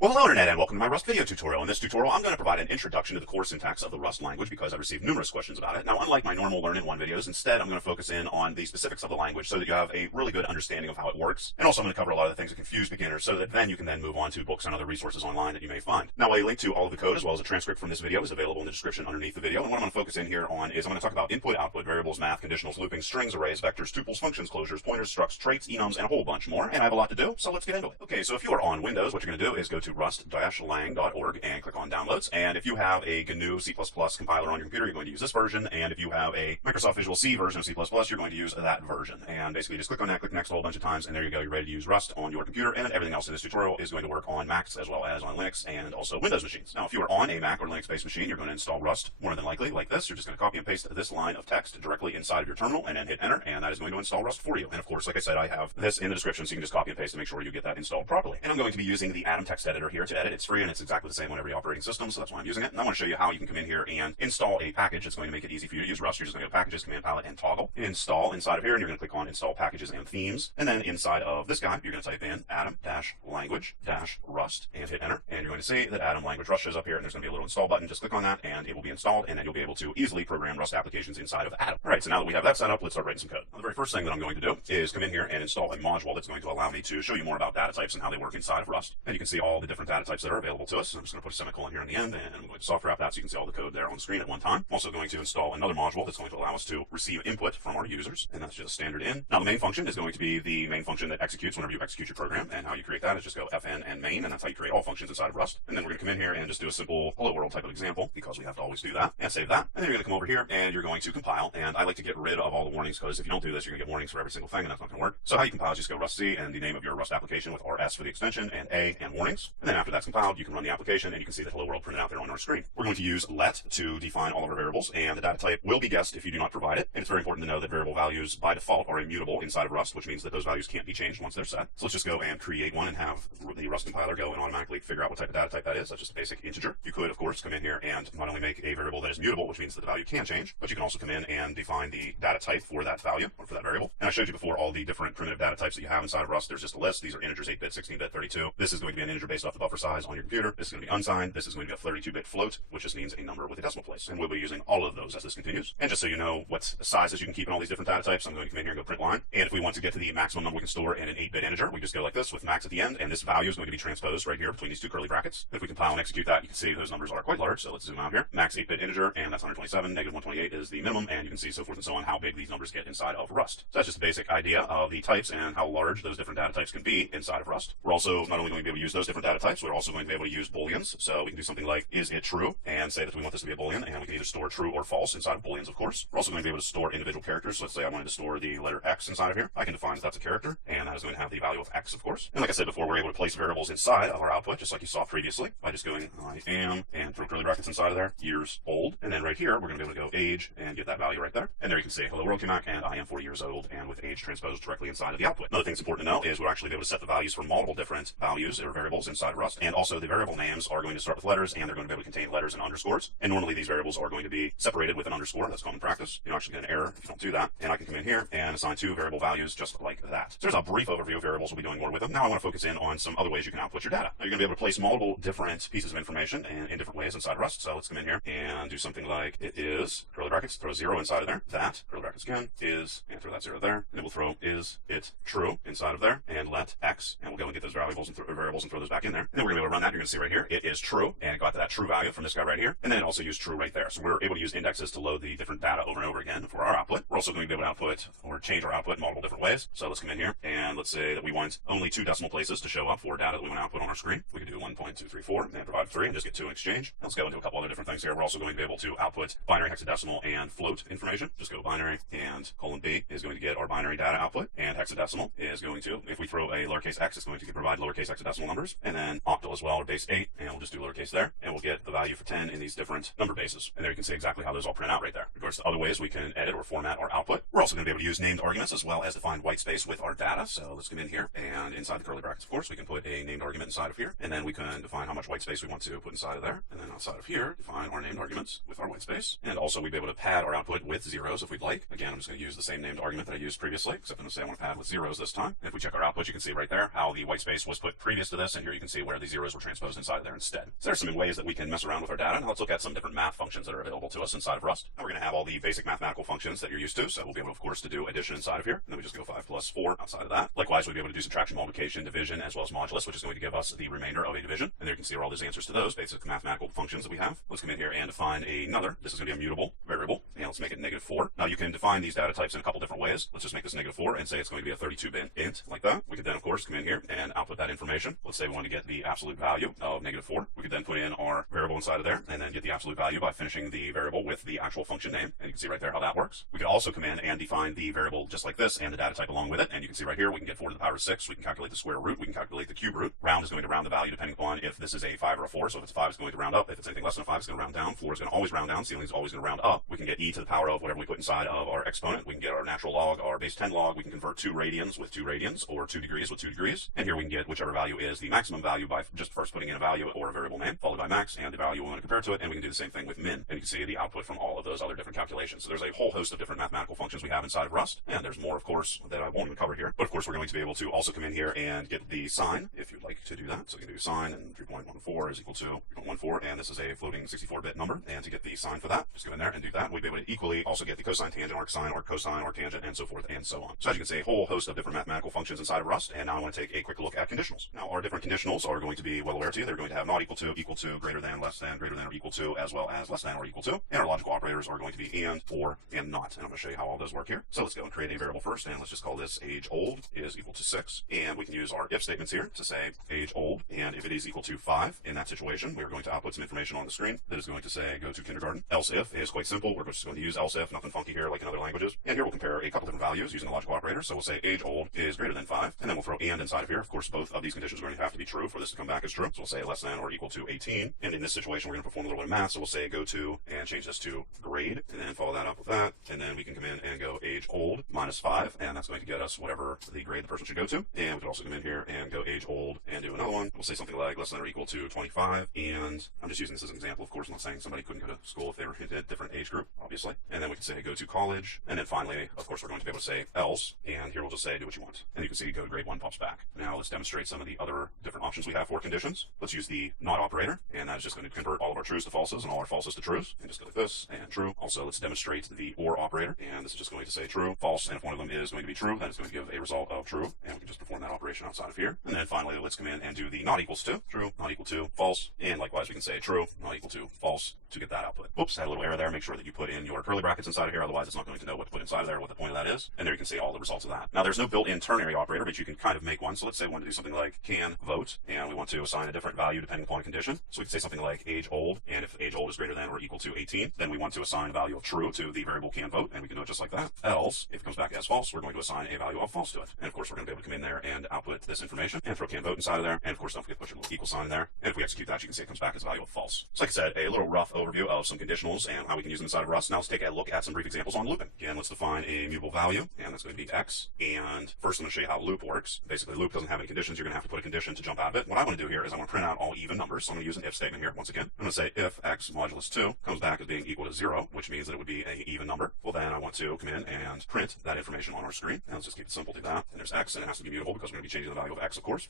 Well, hello Internet, and welcome to my Rust video tutorial. In this tutorial, I'm going to provide an introduction to the core syntax of the Rust language because I've received numerous questions about it. Now, unlike my normal Learn in One videos, instead I'm going to focus in on the specifics of the language so that you have a really good understanding of how it works. And also I'm going to cover a lot of the things that confuse beginners so that then you can then move on to books and other resources online that you may find. Now, a link to all of the code as well as a transcript from this video is available in the description underneath the video. And what I'm going to focus in here on is I'm going to talk about input, output, variables, math, conditionals, looping, strings, arrays, vectors, tuples, functions, closures, pointers, structs, traits, enums, and a whole bunch more. And I have a lot to do, so let's get into it. Okay, so if you are on Windows, what you're going to do is go to rust-lang.org and click on Downloads. And if you have a GNU C++ compiler on your computer, you're going to use this version. And if you have a Microsoft Visual C version of C++, you're going to use that version. And basically just click on that, click next a whole bunch of times, and there you go. You're ready to use Rust on your computer. And everything else in this tutorial is going to work on Macs as well as on Linux and also Windows machines. Now, if you are on a Mac or Linux-based machine, you're going to install Rust more than likely like this. You're just going to copy and paste this line of text directly inside of your terminal and then hit enter, and that is going to install Rust for you. And of course, like I said, I have this in the description, so you can just copy and paste to make sure you get that installed properly. And I'm going to be using the Atom text editor here to edit. It's free and it's exactly the same on every operating system, so that's why I'm using it. And I want to show you how you can come in here and install a package. It's going to make it easy for you to use Rust. You're just going to go Packages, Command Palette, and Toggle. Install inside of here, and you're going to click on Install Packages and Themes. And then inside of this guy, you're going to type in Atom-Language-Rust and hit enter. And you're going to see that Atom Language Rust shows up here, and there's going to be a little install button. Just click on that, and it will be installed, and then you'll be able to easily program Rust applications inside of Atom. All right, so now that we have that set up, let's start writing some code. Now, the very first thing that I'm going to do is come in here and install a module that's going to allow me to show you more about data types and how they work inside of Rust. And you can see all the different data types that are available to us. So I'm just going to put a semicolon here in the end, and I'm going to soft wrap that so you can see all the code there on the screen at one time. I'm also going to install another module that's going to allow us to receive input from our users, and that's just a standard in. Now, the main function is going to be the main function that executes whenever you execute your program, and how you create that is just go fn and main, and that's how you create all functions inside of Rust. And then we're going to come in here and just do a simple hello world type of example, because we have to always do that, and save that. And then you're going to come over here, and you're going to compile, and I like to get rid of all the warnings, because if you don't do this, you're going to get warnings for every single thing, and that's not going to work. So how you compile is just go rust c and the name of your Rust application with rs for the extension, and a and warnings. And then after that's compiled, you can run the application, and you can see the hello world printed out there on our screen. We're going to use let to define all of our variables, and the data type will be guessed if you do not provide it. And it's very important to know that variable values by default are immutable inside of Rust, which means that those values can't be changed once they're set. So let's just go and create one and have the Rust compiler go and automatically figure out what type of data type that is. That's just a basic integer. You could, of course, come in here and not only make a variable that is mutable, which means that the value can change, but you can also come in and define the data type for that value or for that variable. And I showed you before all the different primitive data types that you have inside of Rust. There's just a list. These are integers, 8-bit, 16-bit, 32. This is going to be an integer based off the buffer size on your computer. This is going to be unsigned. This is going to be a 32-bit float, which just means a number with a decimal place. And we'll be using all of those as this continues. And just so you know what sizes you can keep in all these different data types, I'm going to come in here and go print line. And if we want to get to the maximum number we can store in an 8-bit integer, we just go like this with max at the end, and this value is going to be transposed right here between these two curly brackets. If we compile and execute that, you can see those numbers are quite large. So let's zoom out here. Max 8-bit integer, and that's 127. Negative 128 is the minimum, and you can see so forth and so on how big these numbers get inside of Rust. So that's just a basic idea of the types and how large those different data types can be inside of Rust. We're also not only going to be able to use those different data types, we're also going to be able to use booleans. So we can do something like is it true and say that we want this to be a boolean, and we can either store true or false inside of booleans, of course. We're also going to be able to store individual characters. So let's say I wanted to store the letter X inside of here. I can define that that's a character, and that is going to have the value of X, of course. And like I said before, we're able to place variables inside of our output, just like you saw previously, by just going I am and throw curly brackets inside of there, years old. And then right here, we're going to be able to go age and get that value right there. And there you can see hello world Mac, and I am 40 years old, and with age transposed directly inside of the output. Another thing that's important to know is we're actually able to set the values for multiple different values or variables inside of Rust. And also the variable names are going to start with letters, and they're going to be able to contain letters and underscores. And normally these variables are going to be separated with an underscore. That's common practice. You don't actually get an error if you don't do that. And I can come in here and assign two variable values just like that. So there's a brief overview of variables. We'll be doing more with them. Now I want to focus in on some other ways you can output your data. Now you're going to be able to place multiple different pieces of information in different ways inside Rust. So let's come in here and do something like it is, curly brackets, throw 0 inside of there, that, curly brackets again, is, and throw that 0 there. And then we'll throw is it true inside of there, and let X, and we'll go and get those variables and throw those back in there. And then we're going to be able to run that. You're going to see right here, it is true, and it got to that true value from this guy right here. And then it also used true right there. So we're able to use indexes to load the different data over and over again for our output. We're also going to be able to output or change our output in multiple different ways. So let's come in here and let's say that we want only 2 decimal places to show up for data that we want to output on our screen. We can do 1.234 and provide 3 and just get 2 in exchange. Let's go into a couple other different things here. We're also going to be able to output binary, hexadecimal, and float information. Just go binary, and :B is going to get our binary data output, and hexadecimal is going to, if we throw a lowercase x, it's going to provide lowercase hexadecimal numbers, and then octal as well, or base 8, and we'll just do lowercase there, and we'll get the value for 10 in these different number bases. And there you can see exactly how those all print out right there. course, the other ways we can edit or format our output. We're also going to be able to use named arguments as well as defined white space with our data. So let's come in here, and inside the curly brackets, of course, we can put a named argument inside of here, and then we can define how much white space we want to put inside of there, and then outside of here, define our named arguments with our white space. And also we'd be able to pad our output with zeros if we'd like. Again, I'm just going to use the same named argument that I used previously, except I'm going to say I want to pad with zeros this time. And if we check our output, you can see right there how the white space was put previous to this, and here you can see where the zeros were transposed inside of there instead. So there's some ways that we can mess around with our data. Now let's look at some different math functions that are available to us inside of Rust. Now we're going to have all the basic mathematical functions that you're used to, so we'll be able, of course, to do addition inside of here, and then we just go 5 plus 4 outside of that. Likewise, we'll be able to do subtraction, multiplication, division, as well as modulus, which is going to give us the remainder of a division. And there you can see all those answers to those basic mathematical functions that we have. Let's come in here and define another. This is going to be a mutable variable, and let's make it -4. Now you can define these data types in a couple different ways. Let's just make this -4 and say it's going to be a 32-bit int like that. We could then, of course, come in here and output that information. Let's say we want to get the absolute value of -4. We could then put in our variable inside of there and then get the absolute value by finishing the variable with the actual function name. And you can see right there how that works. We could also come in and define the variable just like this and the data type along with it. And you can see right here, we can get 4 to the power of 6. We can calculate the square root. We can calculate the cube root. Round is going to round the value depending upon if this is a 5 or a 4. So if it's 5, it's going to round up. If it's anything less than a 5, it's going to round down. 4 is going to always round down. Ceiling is always going to round up. We can get e to the power of whatever we put inside of our exponent. We can get our natural log, our base 10 log. We can convert 2 radians with 2 radians or 2 degrees with 2 degrees. And here we can get whichever value is the maximum value by just first putting in a value or a variable name, followed by max and the value we want to compare to it. And we can do the same thing with min. And you can see the output from all of those other different calculations. So there's a whole host of different mathematical functions we have inside of Rust. And there's more, of course, that I won't even cover here. But of course, we're going to be able to also come in here and get the sign if you'd like to do that. So you can do sign, and 3.14 is equal to 3.14. And this is a floating 64-bit number. And to get the sign for that, just go in there and do that. We'd be able to equally also get the cosine, tangent, arcsine, or cosine, or tangent, and so forth and so on. So as you can see, a whole host of different mathematical functions inside of Rust. And now I want to take a quick look at conditionals. Now our different conditionals are going to be well aware to you. They're going to have not equal to, greater than, less than, greater than or equal to, as well as less than or equal to. And our logical operators are going to be and, or, and not. And I'm going to show you how all those work here. So let's go and create a variable first, and let's just call this age old is equal to 6. And we can use our if statements here to say age old, and if it is equal to 5, in that situation, we're going to output some information on the screen that is going to say go to kindergarten. Else if is quite simple. We're just going to use else if, nothing funky here like in other languages. And here we'll compare a couple different values using the logical operator. So we'll say age old is greater than 5, and then we'll throw and inside of here. Of course, both of these conditions are going to have to be true for this to come back as true. So we'll say less than or equal to 18. And in this situation, we're going to perform a little bit of math. So we'll say go to and change this to grade, and then follow that up with that. And then we can come in and go age old minus 5, and that's going to get us whatever the grade the person should go to. And we could also come in here and go age old and do another one. We'll say something like less than or equal to 25. And I'm just using this as an example. Of course, I'm not saying somebody couldn't go to school if they were in a different age group, obviously. And then we can say go to college. And then finally, of course, we're going to be able to say else. And here we'll just say do what you want. And you can see go to grade 1 pops back. Now let's demonstrate some of the other different options we have for conditions. Let's use the not operator. And that is just going to convert all of our trues to falses and all our falses to trues. And just go like this and true. Also, let's demonstrate the or operator. And this is just going to say true, false. And if one of them is going to be true, then it's going to give a result of true. And we can just perform that operation outside of here. And then finally, let's come in and do the not equals to, true, not equal to, false. And likewise, we can say true, not equal to, false to get that output. Oops, had a little error there. Make sure that you put in your curly brackets inside of here. Otherwise, it's not going to know what to put inside of there, what the point of that is. And there you can see all the results of that. Now, there's no built-in ternary operator, but you can kind of make one. So let's say we want to do something like can vote, and we want to assign a different value depending upon a condition. So we can say something like age old, and if age old is greater than or equal to 18, then we want to assign a value of true to the variable can vote, and we can do it just like that. Else, if it comes back as false, we're going to assign a value of false to it. And of course, we're going to be able to come in there and output this information and throw can vote inside of there. And of course, don't forget to put your little equal sign in there. And if we execute that, you can see it comes back as a value of false. So like I said, a little rough overview of some conditionals and how we can use them inside of Rust. Now let's take a look at some brief examples on looping. Again, let's define a mutable value, and that's going to be x. And first, I'm going to show you how loop works. Basically, loop doesn't have any conditions. You're going to have to put a condition to jump out of it. What I want to do here is I want to print out all even numbers. So I'm going to use an if statement here. Once again, I'm going to say if x modulus 2 comes back as being equal to 0, which means that it would be an even number. Well, then I want to come in and print that information on our screen. And let's just keep it simple, do that. And there's x, and it has to be mutable because we're going to be changing the value of x, of course.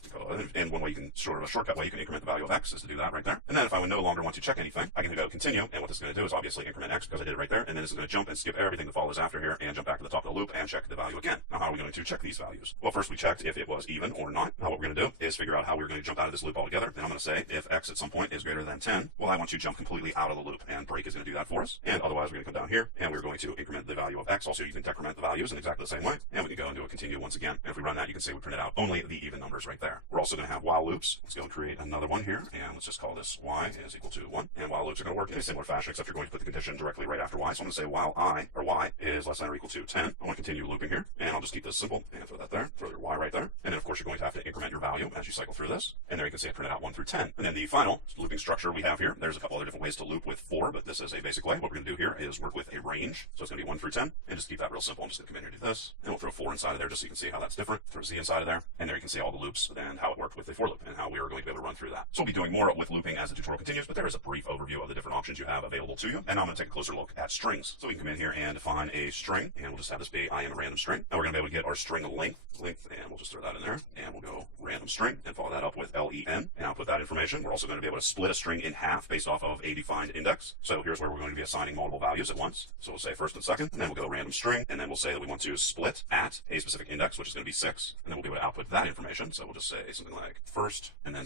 And one way you can sort of a shortcut way you can increment the value of x is to do that right there. And then if I would no longer want to check anything, I can go continue. And what this is going to do is obviously increment x because I did it right there. And then this is going to jump and skip everything that follows after here and jump back to the top of the loop and check the value again. Now, how are we going to check these values? Well, first we checked if it was even or not. Now, what we're going to do is figure out how we're going to jump out of this loop altogether. Then I'm going to say if x at some point is greater than 10, well, I want to jump completely out of the loop, and break is going to do that for us. And otherwise, we're going to come down here and we're going to increment the value of x. Also, you can decrement the values in exactly the same way. And we can go and do a continue once again. And if we run that, you can see we printed out only the even numbers right there. We're also going to have while loops. Let's go and create another one here. And let's just call this y is equal to 1. And while loops are going to work in a similar fashion, except you're going to put the condition directly right after y. So I'm going to say while y is less than or equal to 10, I want to continue looping here, and I'll just keep this simple and throw that there, throw your y right there. And then of course you're going to have to increment your value as you cycle through this. And there you can see it printed out 1 through 10. And then the final looping structure we have here, there's a couple other different ways to loop with for, but this is a basic way. What we're going to do here is work with a range. So it's going to be 1 through 10, and just keep that real simple. I'm just going to come in here and do this, and we'll throw 4 inside of there just so you can see how that's different. Throw z inside of there, and there you can see all the loops and how it worked with the for loop and how we are going to be able to run through that. So we'll be doing more with looping as the tutorial continues, but there is a brief overview of the different options you have available to you. And now I'm going to take a closer look at strings. So we can come in here and define a string, and we'll just have this be I am a random string. Now we're going to be able to get our string length, and we'll just throw that in there, and we'll go random string and follow that up with len, and output that information. We're also going to be able to split a string in half based off of a defined index. So here's where we're going to be assigning multiple values at once. So we'll say first and second, and then we'll go random string, and then we'll say that we want to split at a specific index, which is going to be 6, and then we'll be able to output that information. So we'll just say something like first and then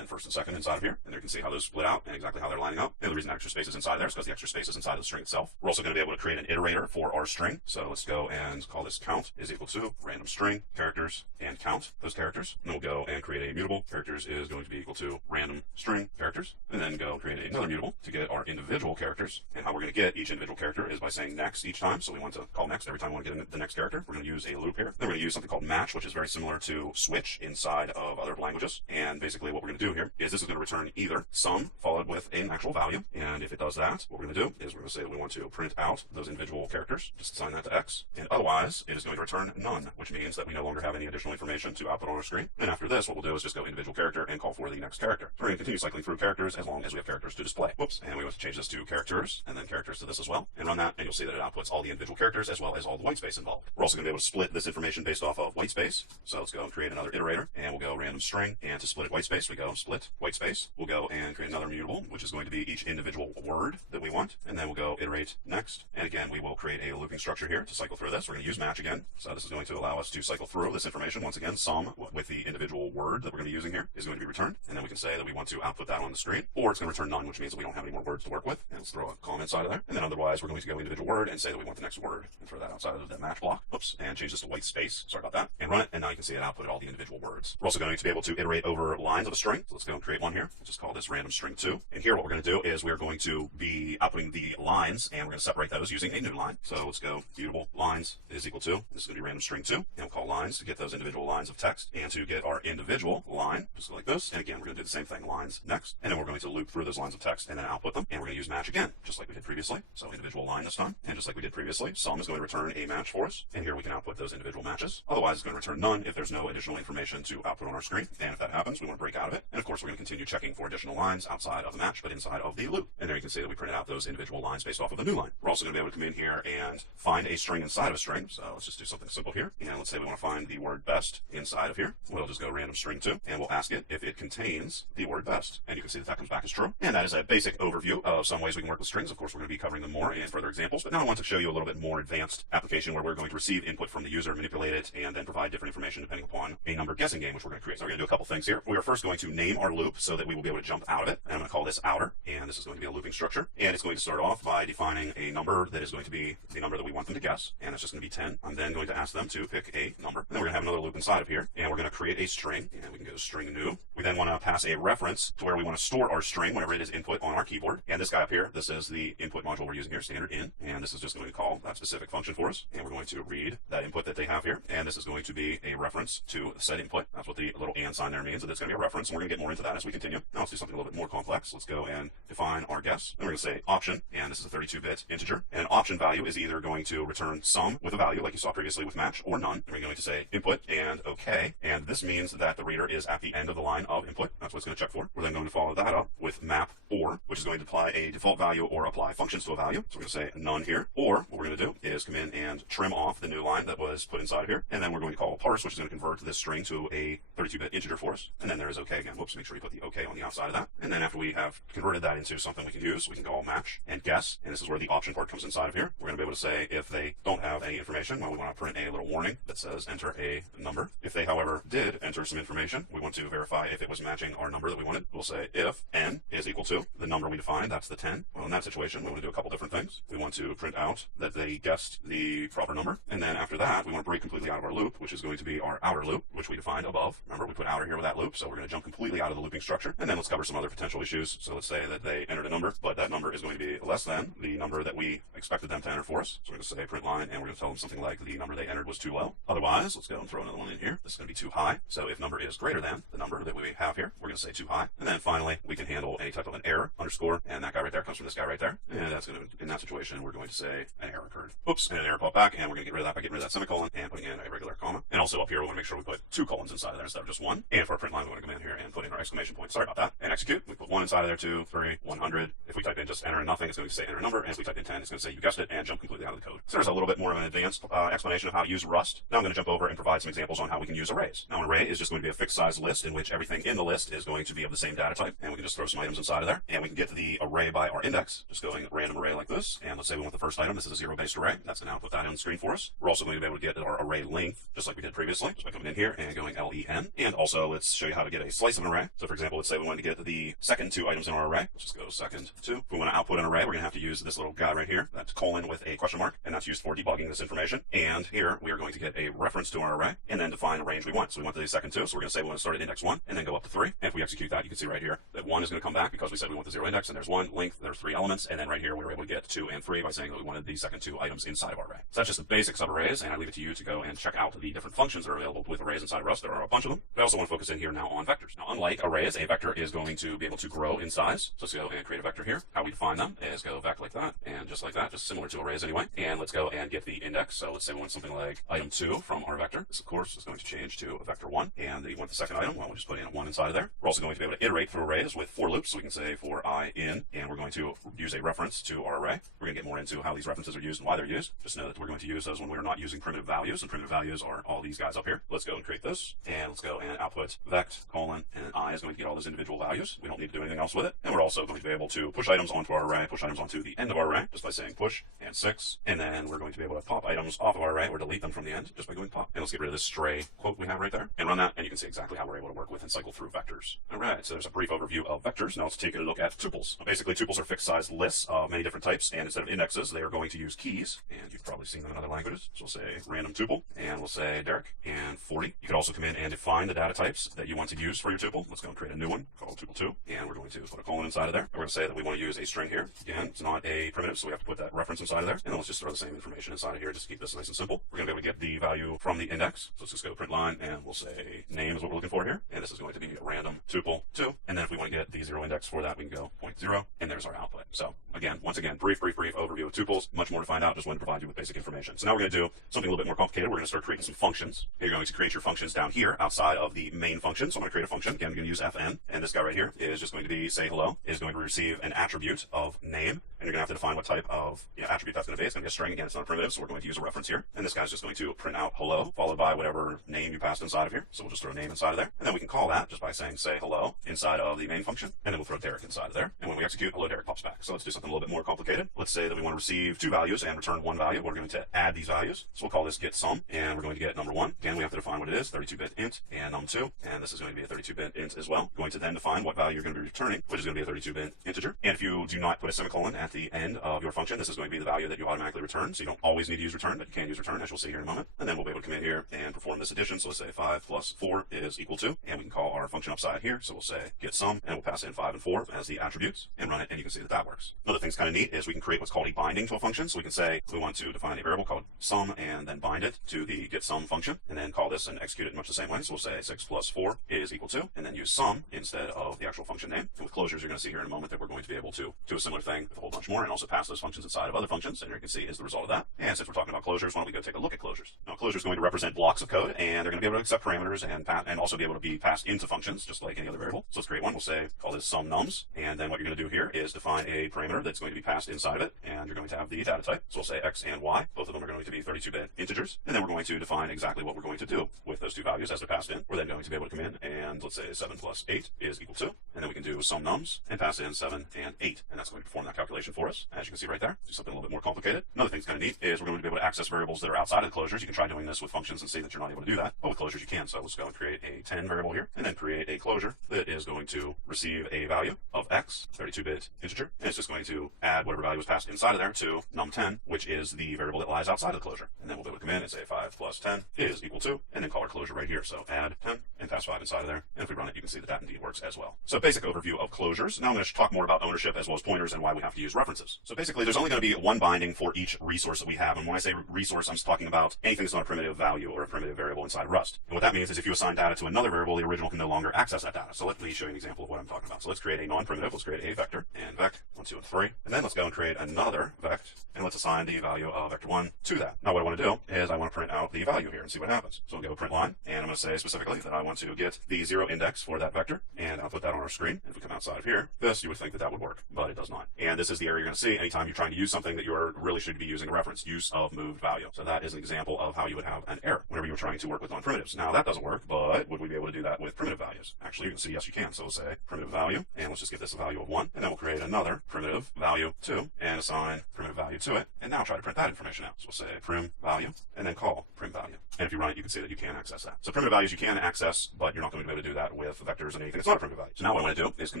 first and second inside of here, and there you can see how those split out and exactly how they're lining up. And the reason extra space is inside there is because the extra space is inside of the string itself. We're also going to be able to create an iterator for our string. So let's go and call this count is equal to random string characters and count those characters. And then we'll go and create a mutable. Characters is going to be equal to random string characters, and then go create another mutable to get our individual characters. And how we're going to get each individual character is by saying next each time. So we want to call next every time we want to get the next character. We're going to use a loop here. Then we're going to use something called match, which is very similar to switch inside of other languages. And basically what we're going to do here is this is going to return either sum followed with an actual value. And if it does that, what we're going to do is we're going to say that we want to print out those individual characters, just assign that to x. And otherwise, it is going to return none, which means that we no longer have any additional information to output on our screen. And after this, what we'll do is just go individual character and call for the next character. So we're going to continue cycling through characters as long as we have characters to display. Whoops. And we want to change this to characters and then characters to this as well. And run that, and you'll see that it outputs all the individual characters as well as all the white space involved. We're also going to be able to split this information based off of white space. So let's go and create another iterator, and we'll go random string, and to split it white space, we go split white space. We'll go and create another mutable, which is going to be each individual word that we want. And then we'll go iterate next. And again, we will create a looping structure here to cycle through this. We're going to use match again. So this is going to allow us to cycle through this information. Once again, sum with the individual word that we're going to be using here is going to be returned. And then we can say that we want to output that on the screen, or it's going to return none, which means that we don't have any more words to work with. And let's throw a column inside of there. And then otherwise, we're going to go individual word and say that we want the next word and throw that outside of the match block. Oops. And change this to white space. Sorry about that. And run it. And now you can see it outputted all the individual words. We're also going to be able to iterate over lines of a string. So let's go and create one here. We'll just call this random string 2. And here what we're going to do is we're going to be outputting the lines, and we're going to separate those using a new line. So let's go mutable lines is equal to, this is going to be random string 2, and we'll call lines to get those individual lines of text, and to get our individual line, just like this. And again, we're going to do the same thing, lines next, and then we're going to loop through those lines of text and then output them. And we're going to use match again, just like we did previously. So individual line this time, and just like we did previously, sum is going to return a match for us, and here we can output those individual matches. Otherwise, it's going to return none if there's no additional information to output on our screen. And if that happens, we want to break out of it. And of course, we're going to continue checking for additional lines outside of the match, but inside of the loop. And there you can see that we printed out those individual lines based off of the new line. We're also going to be able to come in here and find a string inside of a string. So let's just do something simple here. And let's say we want to find the word best inside of here. We'll just go random string 2, and we'll ask it if it contains the word best. And you can see that that comes back as true. And that is a basic overview of some ways we can work with strings. Of course, we're going to be covering them more in further examples, but now I want to show you a little bit more advanced application where we're going to receive input from the user, manipulate it, and then provide different information depending upon a number guessing game, which we're going to create. So we're going to do a couple things here. We are first going to name our loop so that we will be able to jump out of it. And I'm going to call this outer, and this is going to be a looping structure. And it's going to start off by defining a number that is going to be the number that we want them to guess, and it's just going to be 10. I'm then going to ask them to pick a number. And then we're going to have another loop inside of here, and we're going to create a string, and we can go string new. We then want to pass a reference to where we want to store our string whenever it is input on our keyboard. And this guy up here, this is the input module we're using here, standard in, and this is just going to call that specific function for us. And we're going to read that input that they have here, and this is going to be a reference to said input. That's what the little and sign there means, that it's going to be a reference, and we're going to get more into that as we continue. Now let's do something a little bit more complex. Let's go and define our guess. Then we're going to say option, and this is a 32-bit integer. And an option value is either going to return sum with a value, like you saw previously with match, or none. And we're going to say input and OK, and this means that the reader is at the end of the line of input. That's what it's going to check for. We're then going to follow that up with map or, which is going to apply a default value or apply functions to a value. So we're going to say none here. Or what we're going to do is come in and trim off the new line that was put inside of here. And then we're going to call parse, which is going to convert this string to a 32-bit integer for us. And then there is OK again. Whoops, make sure you put the OK on the outside of that. And then after we have converted that into something we can use, we can call match and guess. And this is where the option part comes inside of here. We're going to be able to say if they don't have any information, well, we want to print a little warning that says enter a number. If they, however, did enter some information, we want to verify if it was matching our number that we wanted. We'll say if n is equal to the number we defined, that's the 10. Well, in that situation, we want to do a couple different things. We want to print out that they guessed the proper number. And then after that, we want to break completely out of our loop, which is going to be our outer loop, which we defined above. Remember, we put outer here with that loop, so we're going to jump completely out of the looping structure. And then let's cover some other potential issues. So let's say that they entered a number, but that number is going to be less than the number that we expected them to enter for us. So we're going to say print line, and we're going to tell them something like the number they entered was too low. Otherwise, let's go and throw another one in here. This is going to be too high. So if number is greater than the number that we have here, we're going to say too high. And then finally, we can handle any type of an error, underscore, and that guy right there comes from this guy right there. And that's going to, in that situation, we're going to say an error occurred. Oops, and an error popped back, and we're going to get rid of that by getting rid of that semicolon and putting in a regular comma. And also up here, we want to make sure we put 2 colons inside of there instead of just 1. And for our print line, we want to come in here and put in our exclamation point. Sorry about that. And execute. We put 1 inside of there, 2, 3, 100. If we type in just enter nothing, it's going to say enter a number. And if we type in 10, it's going to say you guessed it and jump completely out of the code. So there's a little bit more of an advanced explanation of how to use Rust. Now I'm going to jump over and provide some examples on how we can use arrays. Now an array is just going to be a fixed size list in which everything in the list is going to be of the same data type. And we can just throw some items inside of there. And we can get the array by our index, just going random array like this. And let's say we want the first item. This is a 0-based array. That's going to now put that on the screen for us. We're also going to be able to get our array length, just like we did previously, just by coming in here and going len. And also let's show you how to get a slice of an array. So for example, let's say we want to get the second 2 items in our array. Let's just go second 2. If we want to output an array, we're going to have to use this little guy right here. That's colon with a question mark, and that's used for debugging this information. And here we are going to get a reference to our array and then define a range we want. So we want the second 2. So we're going to say we want to start at index 1 and then go up to 3. And if we execute that, you can see right here that 1 is going to come back because we said we want the 0 index, and there's 1 length, there's 3 elements, and then right here we were able to get 2 and 3 by saying that we wanted the second 2 items inside of our array. So that's just the basics of arrays, and I leave it to you to go and check out the different functions that are available with arrays inside of Rust. There are a bunch of them. I also want to focus in here now on vectors. Now, unlike arrays, a vector is going to be able to grow in size. So let's go and create a vector here. How we define them is go vec like that, and just like that, just similar to arrays anyway. And let's go and get the index. So let's say we want something like item 2 from our vector. This, of course, is going to change to a vector 1. And then you want the second item. Well, we'll just put in a 1 inside of there. We're also going to be able to iterate through arrays with for loops. So we can say for I in, and we're going to use a reference to our array. We're going to get more into how these references are used and why they're used. Just know that we're going to use those when we're not using primitive values, and primitive values are all these guys up here. Let's go and create this, and let's go and output vect colon, and I is going to get all those individual values. We don't need to do anything else with it. And we're also going to be able to push items onto our array, push items onto the end of our array, just by saying push and 6. And then we're going to be able to pop items off of our array or delete them from the end just by going pop. And let's get rid of this stray quote we have right there and run that, and you can see exactly how we're able to work with and cycle through vectors. All right, so there's a brief overview of vectors. Now let's take a look at tuples. Basically, tuples are fixed size lists of many different types, and instead of indexes, they are going to use keys, and you've probably seen them in other languages. So we'll say random tuple, and we'll say Derek, and 40. You could also come in and define the data types that you want to use for your tuple. Let's go and create a new one called tuple2, and we're going to put a colon inside of there. We're going to say that we want to use a string here. Again, it's not a primitive, so we have to put that reference inside of there. And then let's just throw the same information inside of here just to keep this nice and simple. We're going to be able to get the value from the index. So let's just go print line, and we'll say name is what we're looking for here. And this is going to be a random tuple 2. And then if we want to get the 0 index for that, we can go 0.0, and there's our output. So again, once again, brief overview of tuples. Much more to find out. Just wanted to provide you with basic information. So now we're going to do something a little bit more complicated. We're going to start creating some functions. You're going to create your functions down here outside of the main function. So I'm going to create a function. Again, I'm going to use fn, and this guy right here is just going to be say hello. Is going to receive an attribute of name, and you're going to have to define what type of attribute that's going to be. It's going to be a string. Again, it's not a primitive, so we're going to use a reference here. And this guy's just going to print out hello, followed by whatever name you passed inside of here. So we'll just throw a name inside of there, and then we can call that just by saying say hello inside of the main function, and then we'll throw Derek inside of there. And when we execute, hello Derek pops back. So let's do something a little bit more complicated. Let's say that we want to receive 2 values and return 1 value. We're going to add these values. So we'll call this get sum, and we're going to get number 1. Again, we have to define what it is, 32-bit int, and num2, and this is going to be a 32-bit int as well. Going to then define what value you're going to be returning, which is going to be a 32-bit integer. And if you do not put a semicolon at the end of your function, this is going to be the value that you automatically return. So you don't always need to use return, but you can use return, as you'll see here in a moment. And then we'll be able to come in here and perform this addition. So let's say 5 plus 4 is equal to, and we can call our function upside here. So we'll say get sum, and we'll pass in 5 and 4 as the attributes and run it, and you can see that that works. Another thing's kind of neat is we can create what's called a binding to a function. So we can say we want to define a variable called sum and then bind it to the get sum function, and then call this and execute it much the same way. So we'll say 6 plus 4 is equal to, and then use sum instead of the actual function name. And with closures, you're going to see here in a moment that we're going to be able to do a similar thing with a whole bunch more, and also pass those functions inside of other functions. And here you can see is the result of that. And since we're talking about closures, why don't we go take a look at closures? Now, closures is going to represent blocks of code, and they're going to be able to accept parameters and also be able to be passed into functions just like any other variable. So let's create one. We'll say call this sum nums, and then what you're going to do here is define a parameter that's going to be passed inside of it, and you're going to have the data type. So we'll say x and y. Both of them are going to be 32-bit integers, and then we're going to define exactly what we're going to do with those 2 values as they're passed in. We're then going to be able to come in and let's say 7 plus 8 is equal to, and then we can do sum nums and pass in 7 and 8, and that's going to perform that calculation for us. As you can see right there, do something a little bit more complicated. Another thing that's kind of neat is we're going to be able to access variables that are outside of the closures. You can try doing this with functions and see that you're not able to do that, but with closures you can. So let's go and create a 10 variable here, and then create a closure that is going to receive a value of x, 32-bit integer, and it's just going to add whatever value was passed inside of there to num10, which is the variable that lies outside of the closure. And then we'll be able to come in and say 5 plus 10 is equal to, and then call our closure right here. So add 10, and and pass 5 inside of there. And if we run it, you can see that that indeed works as well. So basic overview of closures. Now I'm going to talk more about ownership as well as pointers and why we have to use references. So basically, there's only going to be one binding for each resource that we have. And when I say resource, I'm just talking about anything that's not a primitive value or a primitive variable inside of Rust. And what that means is if you assign data to another variable, the original can no longer access that data. So let me show you an example of what I'm talking about. So let's create a non-primitive. Let's create a vector and vect 1, 2, and 3. And then let's go and create another vect and let's assign the value of vector 1 to that. Now what I want to do is I want to print out the value here and see what happens. So I'll go print line, and I'm going to say specifically that I want to get the 0 index for that vector, and I'll put that on our screen. If we come outside of here, this, you would think that that would work, but it does not. And this is the area you're going to see anytime you're trying to use something that you really should be using a reference, use of moved value. So that is an example of how you would have an error whenever you're trying to work with non-primitives. Now that doesn't work, but would we be able to do that with primitive values? Actually, you can see yes, you can. So we'll say primitive value, and let's just give this a value of 1, and then we'll create another primitive value 2, and assign primitive value to it, and now try to print that information out. So we'll say prim value, and then call prim value. And if you run it, you can see that you can access that. So primitive values you can access, but you're not going to be able to do that with vectors and anything that's not a primitive value. So now what I want to do is come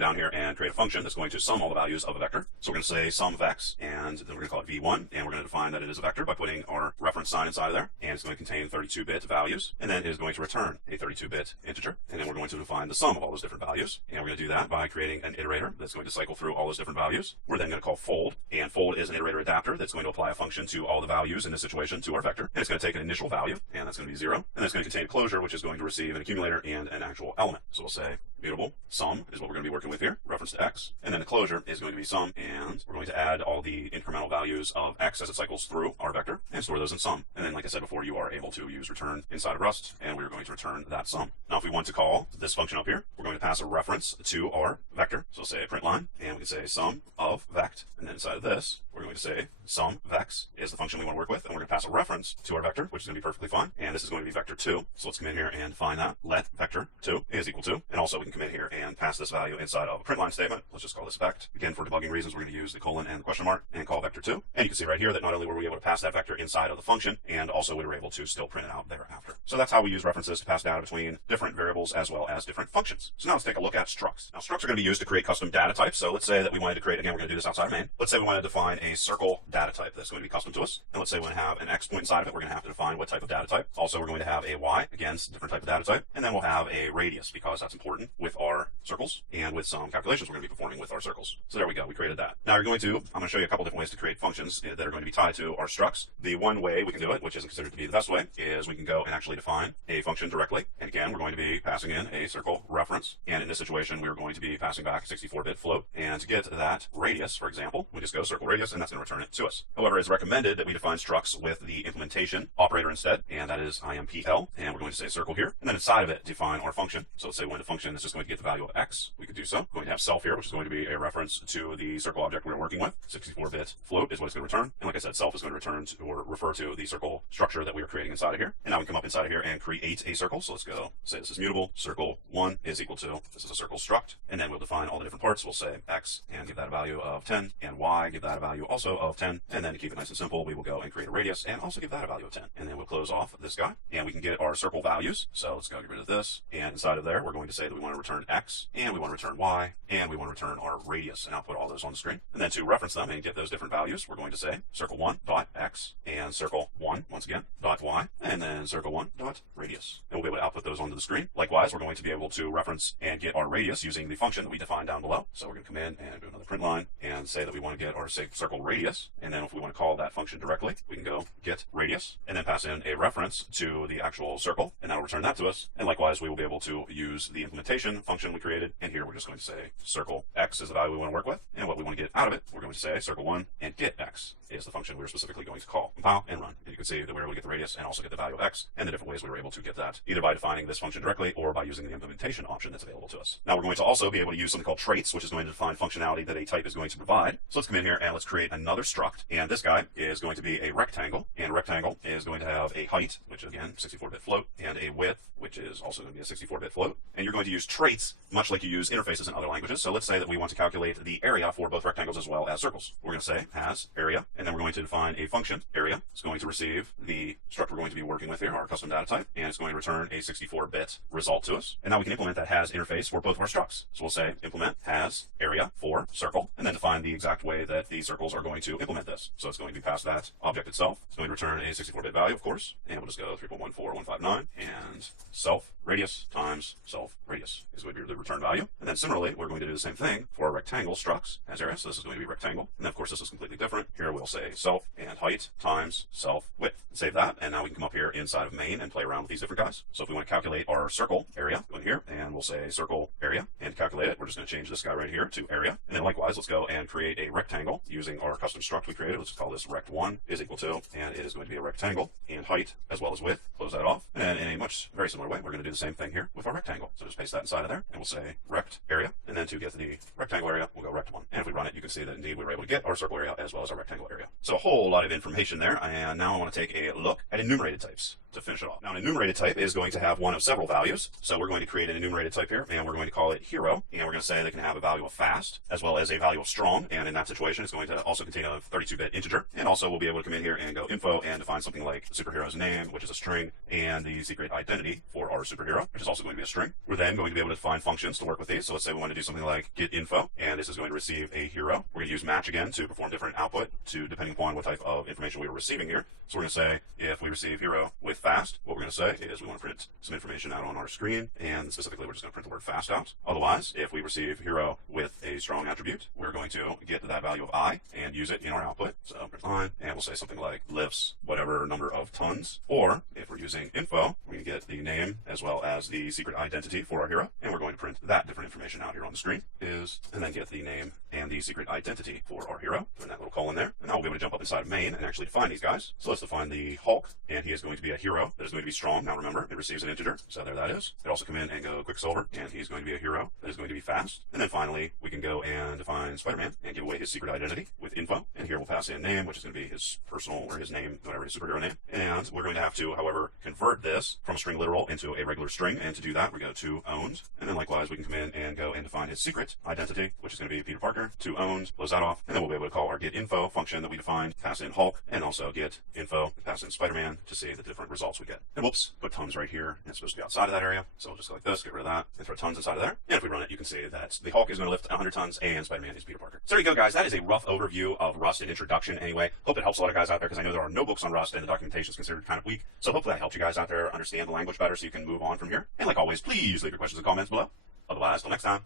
down here and create a function that's going to sum all the values of a vector. So we're going to say sum vex, and then we're going to call it v1, and we're going to define that it is a vector by putting our reference sign inside of there, and it's going to contain 32-bit values, and then it is going to return a 32-bit integer, and then we're going to define the sum of all those different values, and we're going to do that by creating an iterator that's going to cycle through all those different values. We're then going to call fold, and fold is an iterator adapter that's going to apply a function to all the values in this situation to our vector, and it's going to take an initial value, and that's going to be 0, and then it's going to contain a closure, which is going to receive an accumulator and an actual element. So we'll say mutable sum is what we're going to be working with here, reference to x, and then the closure is going to be sum, and we're going to add all the incremental values of x as it cycles through our vector and store those in sum. And then, like I said before, you are able to use return inside of Rust, and we're going to return that sum. Now if we want to call this function up here, we're going to pass a reference to our vector. So we'll say print line, and we can say sum of vect, and then inside of this we're going to say sum vex is the function we want to work with, and we're going to pass a reference to our vector, which is going to be perfectly fine, and this is going to be vector 2. So let's come in here and define that. Let vector 2 is equal to, and also we can come in here and pass this value inside of a print line statement. Let's just call this vect. Again, for debugging reasons, we're going to use the colon and question mark and call vector 2. And you can see right here that not only were we able to pass that vector inside of the function, and also we were able to still print it out thereafter. So that's how we use references to pass data between different variables as well as different functions. So now let's take a look at structs. Now structs are going to be used to create custom data types. So let's say that we wanted to create, again, we're going to do this outside of main. Let's say we wanted to define a circle data type that's going to be custom to us. And let's say we want to have an X point inside of it. We're going to have to define what type of data type. Also, we're going to have a Y, again, it's a different type of data type. And then we'll have a radius because that's important with our circles and with some calculations we're going to be performing with our circles. So there we go. We created that. Now I'm going to show you a couple different ways to create functions that are going to be tied to our structs. The one way we can do it, which isn't considered to be the best way, is we can go and actually define a function directly. And again, we're going to be passing in a circle reference. And in this situation, we're going to be passing back a 64-bit float. And to get that radius, for example, we just go circle radius, and that's going to return it to us. However, it's recommended that we define structs with the implementation operator instead, and that is impl. And we're going to say circle here, and then inside of it, define our function. So let's say we want a function that's just going to get the value of x. We could do so. We're going to have self here, which is going to be a reference to the circle object we're working with. 64-bit float is what it's going to return. And like I said, self is going to return to, or refer to the circle structure that we are creating inside of here. And now we come up inside of here and create a circle. So let's go say this is mutable. Circle 1 is equal to, this is a circle struct. And then we'll define all the different parts. We'll say x and give that a value of 10, and y, give that a value also of 10. And then to keep it nice and simple, we will go and create a radius and also give that a value of 10. And then we'll close off this guy, and we can get our circle values. So let's go get rid of this. And inside of there, we're going to say that we want to return x, and we want to return y, and we want to return our radius, and I'll put all those on the screen. And then to reference them and get those different values, we're going to say circle 1 dot x, and circle 1 once again dot y, and then circle 1 dot radius. And we'll be able to output those onto the screen. Likewise, we're going to be able to reference and get our radius using the function that we defined down below. So we're going to come in and do another print line and say that we want to get our circle radius, and then if we want to call that function directly, we can go get radius and then pass in a reference to the actual circle, and that'll return that to us. And likewise, we will be able to use the implementation function we created, and here we're just going to say circle x is the value we want to work with, and what we want to get out of it, we're going to say circle 1 and get x is the function we're specifically going to call. Compile and run, and you can see that we're able to get the radius and also get the value of x, and the different ways we were able to get that, either by defining this function directly or by using the implementation option that's available to us. Now we're going to also be able to use something called traits, which is going to define functionality that a type is going to provide. So let's come in here and let's create another struct, and this guy is going to be a rectangle, and rectangle is going to have a height, which is again 64-bit float, and a width, which is also going to be a 64-bit float. And you're going to use traits much like you use interfaces in other languages. So let's say that we want to calculate the area for both rectangles as well as circles. We're going to say has area, and then we're going to define a function. Area is going to receive the struct we're going to be working with here, our custom data type, and it's going to return a 64-bit result to us. And now now we can implement that has interface for both of our structs. So we'll say implement has area for circle, and then define the exact way that the circles are going to implement this. So it's going to be past that object itself. It's going to return a 64-bit value, of course, and we'll just go 3.14159, and self radius times self radius is going to be the return value. And then similarly, we're going to do the same thing for our rectangle structs as area. So this is going to be rectangle. And then of course this is completely different. Here we'll say self and height times self width. Save that, and now we can come up here inside of main and play around with these different guys. So if we want to calculate our circle area, go in here and we'll say circle area, and to calculate it, we're just going to change this guy right here to area. And then likewise, let's go and create a rectangle using our custom struct we created. Let's call this rect1 is equal to, and it is going to be a rectangle, and height as well as width. Close that off. And then in a much very similar way, we're going to do the same thing here with our rectangle. So just paste that inside of there, and we'll say rect area, and then to get to the rectangle area, we'll go rect1. And if we run it, you can see that indeed we were able to get our circle area as well as our rectangle area. So a whole lot of information there, and now I want to take a look at enumerated types to finish it off. Now, an enumerated type is going to have one of several values. So we're going to create an enumerated type here, and we're going to call it hero, and we're going to say they can have a value of fast as well as a value of strong, and in that situation it's going to also contain a 32-bit integer. And also we'll be able to come in here and go info and define something like the superhero's name, which is a string, and the secret identity for our superhero, which is also going to be a string. We're then going to be able to define functions to work with these. So let's say we want to do something like get info, and this is going to receive a hero. We're going to use match again to perform different output depending upon what type of information we were receiving here. So we're going to say if we receive hero with fast, what we're going to say is we want to print some information out on our screen, and specifically we're just going to print the word fast out. Otherwise, if we receive hero with a strong attribute, we're going to get that value of I and use it in our output. So print line, and we'll say something like lifts whatever number of tons. Or if we're using info, we're going to get the name as well as the secret identity for our hero, and we're going to print that different information out here on the screen, and then get the name and the secret identity for our hero, and that little colon there. And now we'll be able to jump up inside of main and actually define these guys. So let's define the Hulk, and he is going to be a hero that is going to be strong. Now remember, it receives an integer, so there that is. It also come in and go Quicksilver, and he's going to be a hero that is going to be fast. And then finally, we can go and define Spider-Man and give away his secret identity with info. And here we'll pass in name, which is going to be his personal or his name, whatever his superhero name. And we're going to have to, however, convert this from a string literal into a regular string. And to do that, we go to owned. And then likewise, we can come in and go and define his secret identity, which is going to be Peter Parker, to owned, close that off. And then we'll be able to call our get info function that we defined, pass in Hulk, and also get info, pass in Spider-Man to see the different results we get. And whoops, put tons right here. And it's supposed to be outside of that area. So we'll just go like this, get rid of that, and throw tons inside of there. And if we run it, you can see that the Hulk is going to lift 100 tons, and Spider-Man is Peter Parker. So there you go, guys. That is a rough overview of Rust and introduction anyway. Hope it helps a lot of guys out there, because I know there are no books on Rust, and the documentation is considered kind of weak. So hopefully that helps you guys out there understand the language better so you can move on from here. And like always, please leave your questions and comments below. Otherwise, till next time.